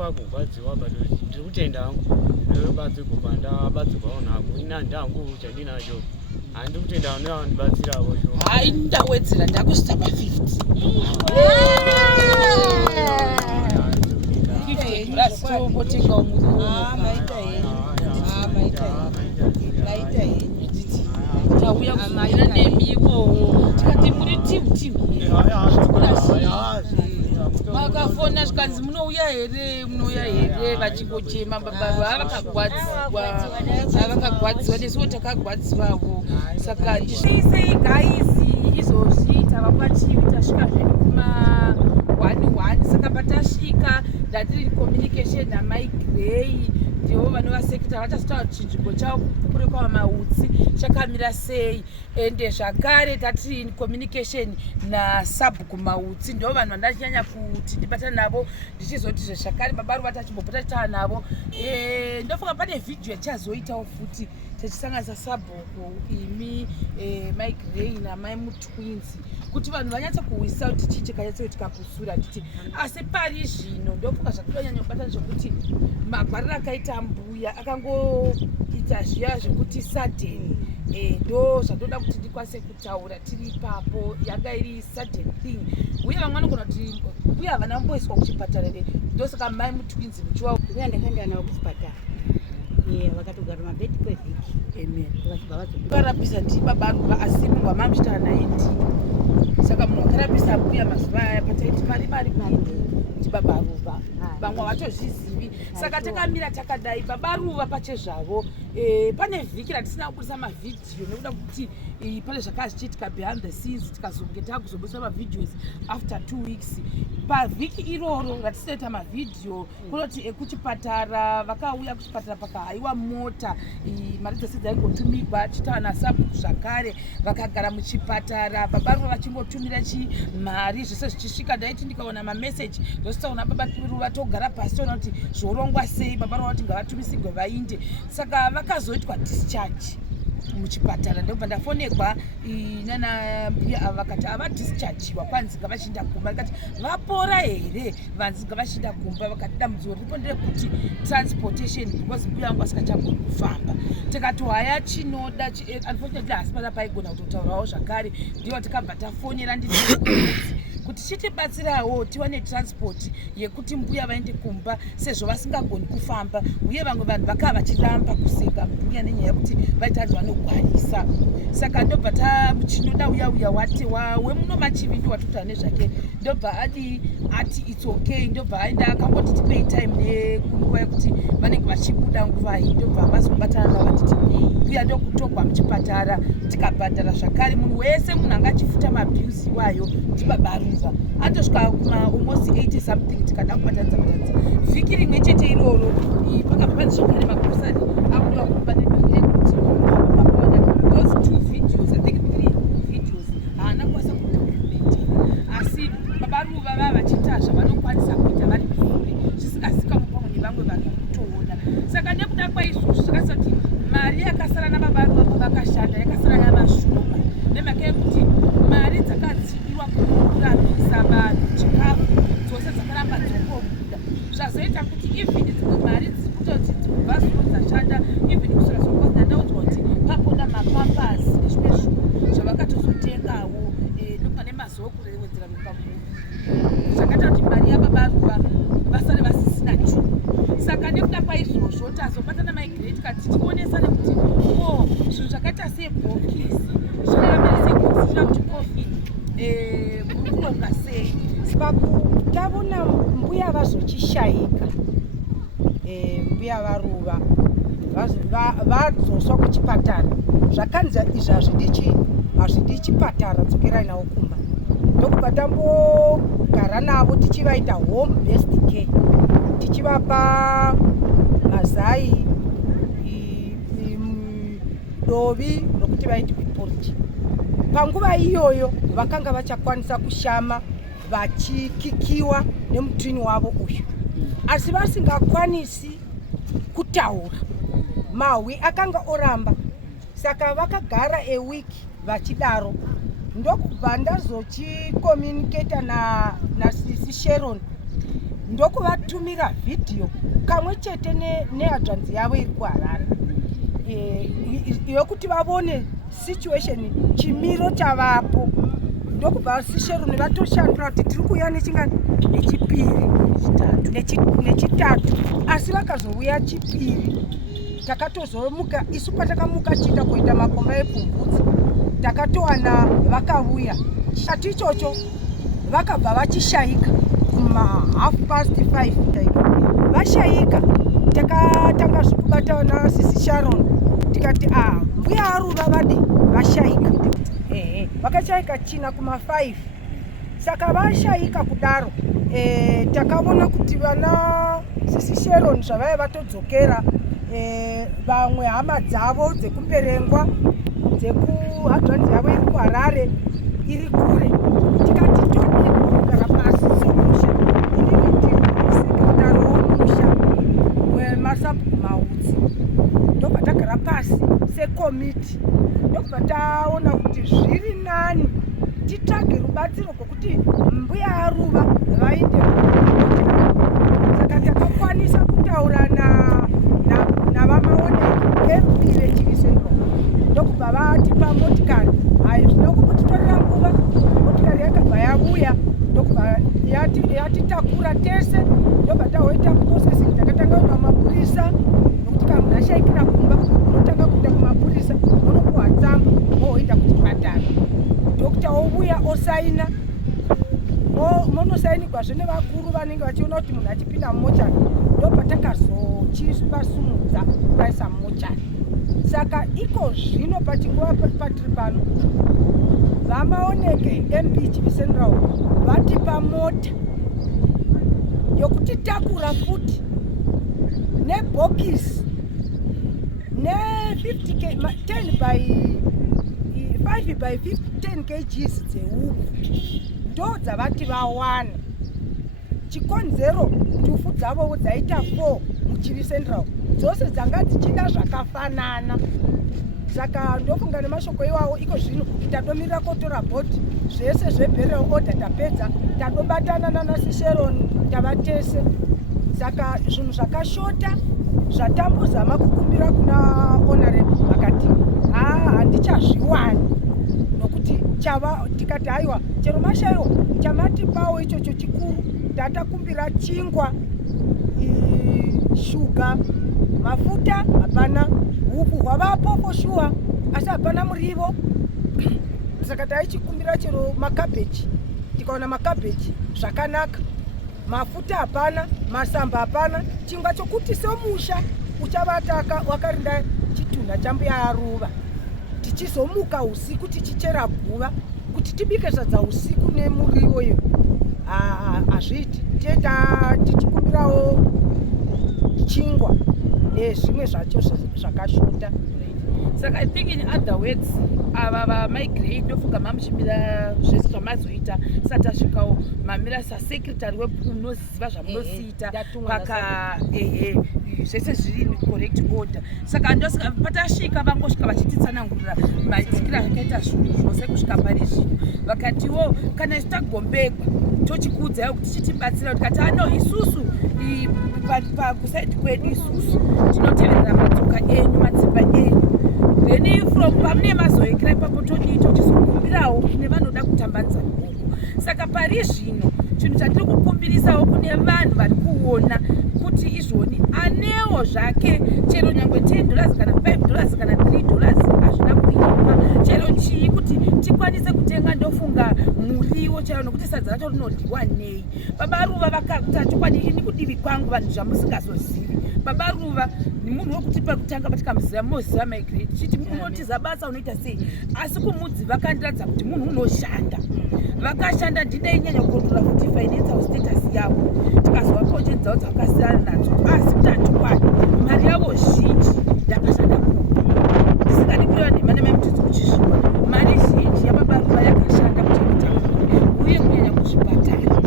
kwakugwadziwa but ndiri kutenda hangu ndobatsirwa ndabatsirwawo nako ina ndangu chandinacho handiri kutenda nevandibatsiravo hai ndawedzera ndakusita pa50 totenga tauya kumaira nemivowo tikati muri timu vakafona zvikanzi munouya here vachingochema baba vakagwadziwa nesuwo takagwadziwavo saka ndisei gaisi izvozvi tava kwachivi tasvika zvedu kuma 1 saka patasvika ndatiri communication namaigirei ndivo vanova sekta vachasitaura kuti chinzvimbo chavo kure kwava mautsi chakamira sei ende zvakare tatiri in communication nasabhukumautsi ndivo vanhu vandachanyanya kuti ndibatana navo ndichizoti zvakare Baba Ruva tachimbopota titaura navo ndofunga pane vhidhiyo yatichazoitawo futi tichisanganisa sabhuku imi maigirei namai mutwins kuti vanhu vanyatsa kuwisa kuti chii chakanyatsa kuti kakusura titi asi pari zvino ndofunga zvakanyanya kubatana zvokuti magwariro akaita mbuya akangoita zviya zvekuti sudden ndo zvandoda kuti ndikwanise kutaura tiri ipapo yanga iri sudden thing uye vamwe vanogona kuti mbuya havana mboiswa kuchipatara ndosaka mai mutwins muchiwa uya ndakanga nawo kuchipatara vakatogara mabhedhi kwevhiki varapisa ndi Baba Ruva asi munhu wamamuchitaura naye ndi saka munhu akarapisa mbuya mazuva aya pataiti pari kuti Baba Ruva vamwe vatozvizivi saka takamira takadai Baba Ruva pachezvavo pane vhiki ratisina kubudisa mavhidhiyo nekuda kuti pane zvakanga zvichiitika behind the scenes tikazonge takuzobudisa mavhidhios after 2 weeks pavhiki iroro ratisinoita mavhidhiyo kunoti ekuchipatara vakauya kuchipatara pakahayiwa mota mari dzose dzaingotumigwa chitaura nasabhuku zvakare vakagara muchipatara Baba Ruva vachingotumira mari zvese zvichisvika ndaiti ndikaona mameseji ndositaura Baba Ruva togara pasi toona kuti zvorongwa sei Baba Ruva kuti ngavatumisirwe vainde saka vakazoitwa discharge muchipatara ndobva ndafonegwa nana mbuya ava vakati avadhischarjiwa kwanzi ngavachinda kumba vakati vapora here vanzi ngavachinda kumba vakati dambudziko ripo nderekuti transportation because mbuya vangu vasikachagoni kufamba tikati haya chinoda unfortunately hasi pana paigona kutotaurawo zvakare ndiwo tikabva tafonera ndidzi kuti chitibatsirawo tiwane transport yekuti mbuya vaende kumba sezvo vasingagoni kufamba uye vamwe vanhu vakava vachiramba kuseka mbuya nenyaya yekuti vaita vanhu vanogwarisa saka ndobva tamuchinoda uya wati wemuno machivi ndi watotara nezvake ndobva ati it's okay ndobva aenda akangoti tipei time nenguva yekuti vanenge vachibuda nguva iyi ndobva vazobatana navo vatiti mbuya ndokutogwa muchipatara tikabhadhara zvakare munhu wese munhu anga achifuta mabhiuzi iwayo ndi Baba Ruva atosvika kuma almost 80 something tikada kubatanidza vhiki rimwe chete iroro pakabva panzvakare magrosari akudiwa kupa nemari yekuti those 2 videos I think 3 videos haana kwasa kudokumenta asi Baba Ruva vava vachiita zvavanokwanisa kuita vari kure zvisingazikamwe pamwe nevamwe vanhu vakutoona saka nekuda kwaizvozvo zvakasa kuti mari yakasara naBaba Ruva pavakashanda yakasara yavashoma nemhaka yekuti mari dzakadziviwa kurapisa vanhu chikafu dzose dzakaramba dzokobuda zvazoita kuti even dzimwe mari dzikutoti dzimubvazuro dzashanda even kusora zokozi ndaudzwa kuti papoda mapampas nezvimwe zvinhu zvavakatozotengawo ndopa nemazuva kurewedzera mupamuviri zvakaita kuti mari yaBaba Ruva vasare vasisina chumu saka nekuda kwaizvozvo tazobatana maigirei tikati tionesane kuti zvinhu zvakaita sebhokisi zvakamerese kuti covid mukuronga sei pakutaona mbuya vazochishaika mbuya varuva vadzoswa kuchipatara zvakanzi izvi hazvidi chipatara dzokerai navo kumba ndokubva tambogara navo tichivaita home based care tichivapa mazai dovi rokuti vaiti kwiporiji panguva iyoyo vakanga vachakwanisa kushama vachikikiwa nemutwini wavo uyu asi vasingakwanisi kutaura mahwi akanga oramba saka vakagara ewiki vachidaro ndokubva ndazochikomunicata nasisi Sharon ndokuvatumira vhidhiyo kamwe chete neadvanzi yavo iri kuharara yokuti vavone situation chimiro chavapo. Ndokubva sisheruni vatoshandura kuti tiri kuuya nechingani nechipiri nechitatu, asi vakazouya chipiri takatozomuka isu patakamuka chiita kuita makomba epfumvudzi takatowana vakauya chati ichocho vakabva vachishayika kuma 5:30 taika vashayika. Takatanga zvekubata nasisi Sharon tikati mbuya Ruva vadi vashayika vakashayika china kuma 5 saka vashayika kudaro takaona kuti vana sisi Sharon zvavaya vatodzokera vamwe hama dzavo dzekumberengwa dzekuhadhanzi yavo iri kuHarare iri kure tikati togara pasi somusha sekretari womusha wemasabu maudzi ndobva tagara pasi sekomiti ndobva taona kuti zviri nani titsvage rubatsiro rwokuti mbuya Ruva vainde. Saka takakwanisa kutaura navamaone MP veChivi Central ndokubva vatipa motikari. Hai zvinokutitorera nguva, motikari yakabva yavuya ndokubva yatitakura tese ndobva tahoita processing. Takatanga kuenda kumapurisa nokuti kana munhu ashayikira kumba unotanga kuenda kumapurisa unopuwa tsamba woita kuchipatara. Dokta ovuya osaina monosainirwazve nevakuru vanenge vachiona kuti munhu achipinda mumochari ndobva takazochisumudza kuvaisa mumochari. Saka iko zvino pachinguva patiri pano vamaoneke MP Chivi Central vatipa mota yokutitakura futi nebhokisi ne50 5 by 10 kgs dzehuku ndo dzavati vawana. Chikonzero ndufu dzavo dzaita 4 muChivi Central dzose dzanga dzichida zvakafanana. Saka ndofunga nemashoko iwawo iko zvino tadomirira kotora bhoti zvese zveburial order tapedza tadobatana nanasisheroni tavatese. Saka zvinhu zvakashota zvatambuzama kukumbira kuna honorable vakati handichazviwani nokuti tikati haiwa chero mashayiwa chamatipawo ichocho chikuru tatakumbira chingwa shuga mafuta hapana, huku hwavapo poshuwa asi hapana murivo. Saka taichikumbira chero makabheji tikaona makabheji zvakanaka, mafuta hapana, masamba hapana, chingwa chokuti semusha uchavataka wakarinda chitunha chambuya Ruva tichizomuka usiku tichichera guva kuti tibike sadza usiku nemurivo iyo hazviti. Tichikumbirawo chingwa nezvimwe zvacho zvakashota. Saka I think in other words ava vamigrate ndofunga mamuchimira zvese zvamazoita sati asvikawo mamira sasekretary wemunoziva zvamunosiita paka zvese zviri in correct order. Saka ndosika patasvika vangosvika vachititsanangurira maitsikiro akaita zvinhu zvose kusvika pari zvino vakatiwo kana isu tagombegwa tochikuudzayo kuti chitibatsira tikati ano isusu pakusaidi kwedu isusu tinoteverera matsoka enyu matsipa enyu then from pamune mazoekera ipapo todii tochizokumbirawo kune vanoda kutambanidza maoko. Saka pari zvino chinhu chatiri kukumbirisawo kune vanhu vari kuona kuti izvoni anewo zvake chero nyangwe $10 kana $5 kana $3 hazvina kuimba chero chii kuti tikwanise kutenga ndofunga muriwo chero nokuti sadza racho rinodyiwa nei. Baba Ruva vakati kwani ini kudivi kwangu vanhu zvamusingazozivi. Baba Ruva ni munhu wekuti pakutanga patikamuziva moziva migrate chiti munotiza basa unoita sei, asi kumudzi vakandiradza kuti munhu unoshanda. Vakashanda ndidai nyanya kukontrola kuti financial status yavo tikazova project dzavo dzavakasiyana nadzo asi kuti hatikwadi mari yavo zhinji yakashanda kuno ndisingadi kureva nemane memutudzi kuchisviwa. Mari zhinji yababa Ruva yakashanda kuchengeta uye kunyanya kuzvipatara.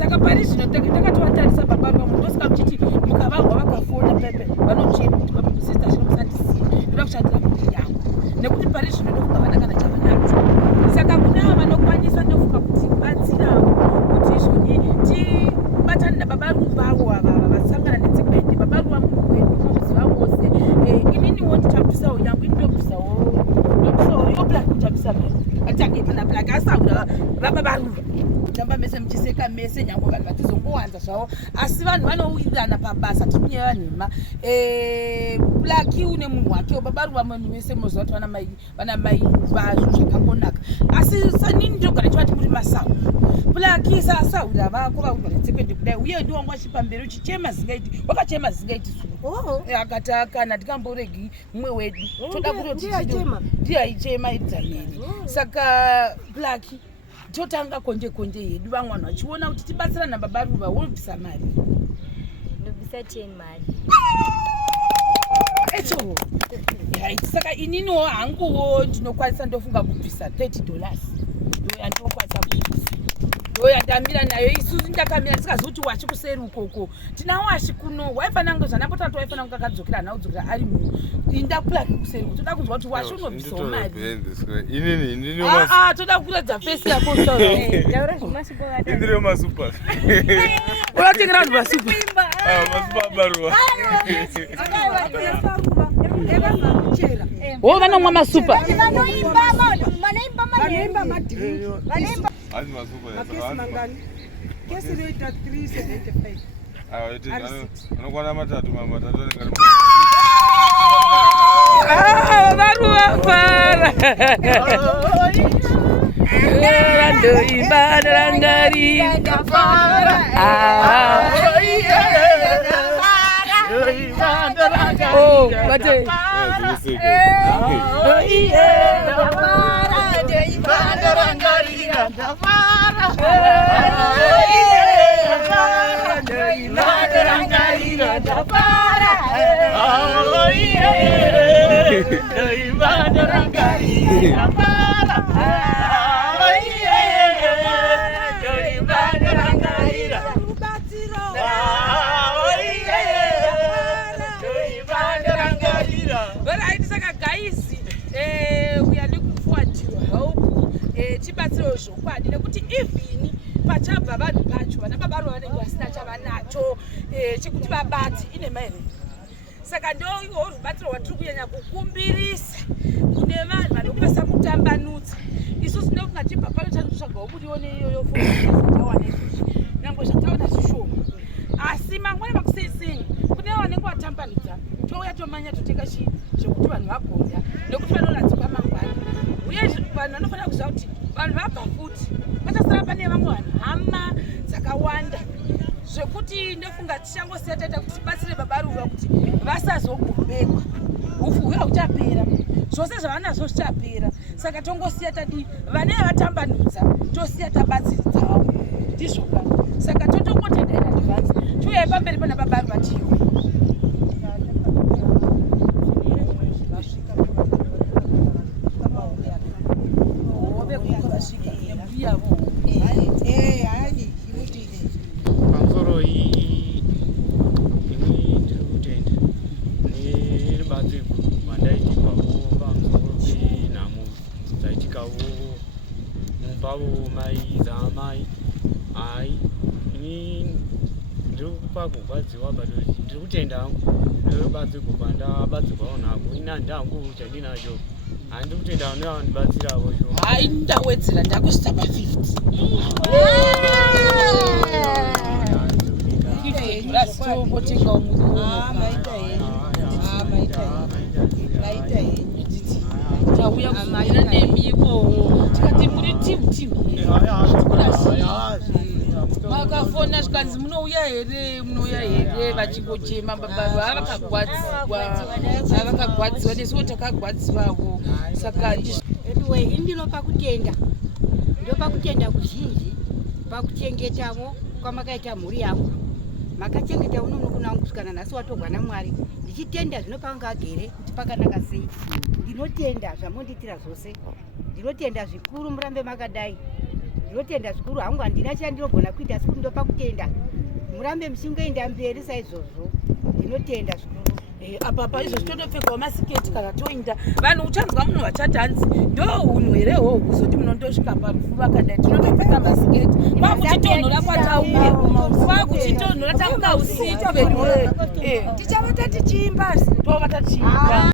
Saka pari zvino takatovatarisa baba Ruva mundosika muchiti mukavahwa vakafona pepe vanochema kuti babusista zvinomusandisiya ndoda kushandira mhuri yangu nekuti pari zvino ndofunga vana kana chavanadzo. Saka kunavo vanokwanisa ndofunga kuti batsirawo kuti izvoni tibatane nababa Ruva vanoenda mese nyangwe vanhu vachizongowanza zvavo asi vanhu vanowirirana pabasa tikunyaya vanhema Blaki une munhu wakewo Baba Ruva munhu wese munoziva kuti vana mai vazvo zvakangonaka asi sanini ndinogara chivati muri masauri Blaki sasauri avako vakugara tsekwende kudai uye ndiwangu achipa mberi uchichema zingaiti wakachema zingaiti akati akana ndikamboregi mumwe wedu toda kutoti ndiye aichema idzamiri saka Blaki totanga konje yedu vamwe vanhu vachiona kuti tibatsirana naBaba Ruva wobvisa mari ndobvisa 10 mari echo saka ininiwo hanguwo ndinokwanisa ndofunga kubvisa $30 ndoyandinokwanisa kubvisa ndoyandamira nayo isusu ndakamira ndisikazivi kuti wachi kuseri ukoko tinawo wachi kuno waifana kunge zvanapotati waifana kunge akadzokera hana kudzokera ari munhu indakulaki kuseri kuti toda kunzwa kuti wachi unobvisawo mari toda kukuradza fesi yako ndaura zvemasupa masupa unotengera vanhu masupa Baba Ruva vanomwa masupa vanoimba madhiriki Hazi masupa makesi mangani kesi inoita 375 anokwana matatu Baba Ruva fara ndoimba ndarangarira tibatsiro zvokwadi nekuti even pachabva vanhu pacho vana Baba Ruva vanenge vasina chavanacho chekuti vabati ine maere saka ndoiwo rubatsiro rwatiri kunyanya kukumbirisa kune vanhu vanokwanisa kutambanudza isusu ndokunga tibva pano tanotsvagawo kuti ione iyoyo tawana izvozvi nyangwe zvataona zvishoma asi mangwana makuseiseni kune vanenge vatambanudza touya tomanya totenga chinhu zvokuti vanhu vagonda nekuti vanoradzikwa mangwana uye vanhu vanofanira kuziva kuti vanhu vabva futi pachasara pane vamwe vanhu hama dzakawanda zvekuti ndofunga tichangosiya taita kuti tibatsire Baba Ruva kuti vasazogombekwa ufu huya huchapera zvose zvavanazvo zvichapera saka tongosiya tadi vanenge vatambanudza tosiya tabatsiridzawo ndizvoka saka totongotenda in advance tiuya pamberi pana Baba Ruva tiyo pamusoro iyi ini ndiri kutenda nerubatsiro rwandaitirwawo pamusoro penhamo dzaitikawo mupavo mai dzamai hai ini ndiri kupa kugwadziwa but ndiri kutenda hangu nerubatsiro rwandabatsirwawo nako ini handangu chandinacho handi kutenda nevandibatsirawo sho hai ndawedzera ndakusvika pa50 lasitombotekawo tauya kumaira nemiwo tikati muri timu makafona zvikanzi munouya here vachingochema Baba Ruva vakagwadziwa nesuwo takagwadziwawo saka anyway ndinopa kutenda kuzhinji pakuchengetawo kwamakaita mhuri yangu makachengeta unono kunangu kusvikana nhasi watogwa naMwari ndichitenda zvinopanga agere kuti pakanaka sei ndinotenda zvamondiitira zvose ndinotenda zvikuru murambe makadai ndinotenda zvikuru hangu handina chandinogona kuita asi kuti ndopa kutenda murambe muchingoenda mberi saizvozvo ndinotenda zvikuru apa izvo totopfekawo masiketi kana toinda vanhu uchanzwa munhu vachatanzi ndo unhu here hwo kuzoti munondosvika parufu vakadai tinotopfeka masiketi kwakuchitonhora kwatauya kwakuchitonhora tanguka usiku venyu tichava tatichiimba tova tatichiimba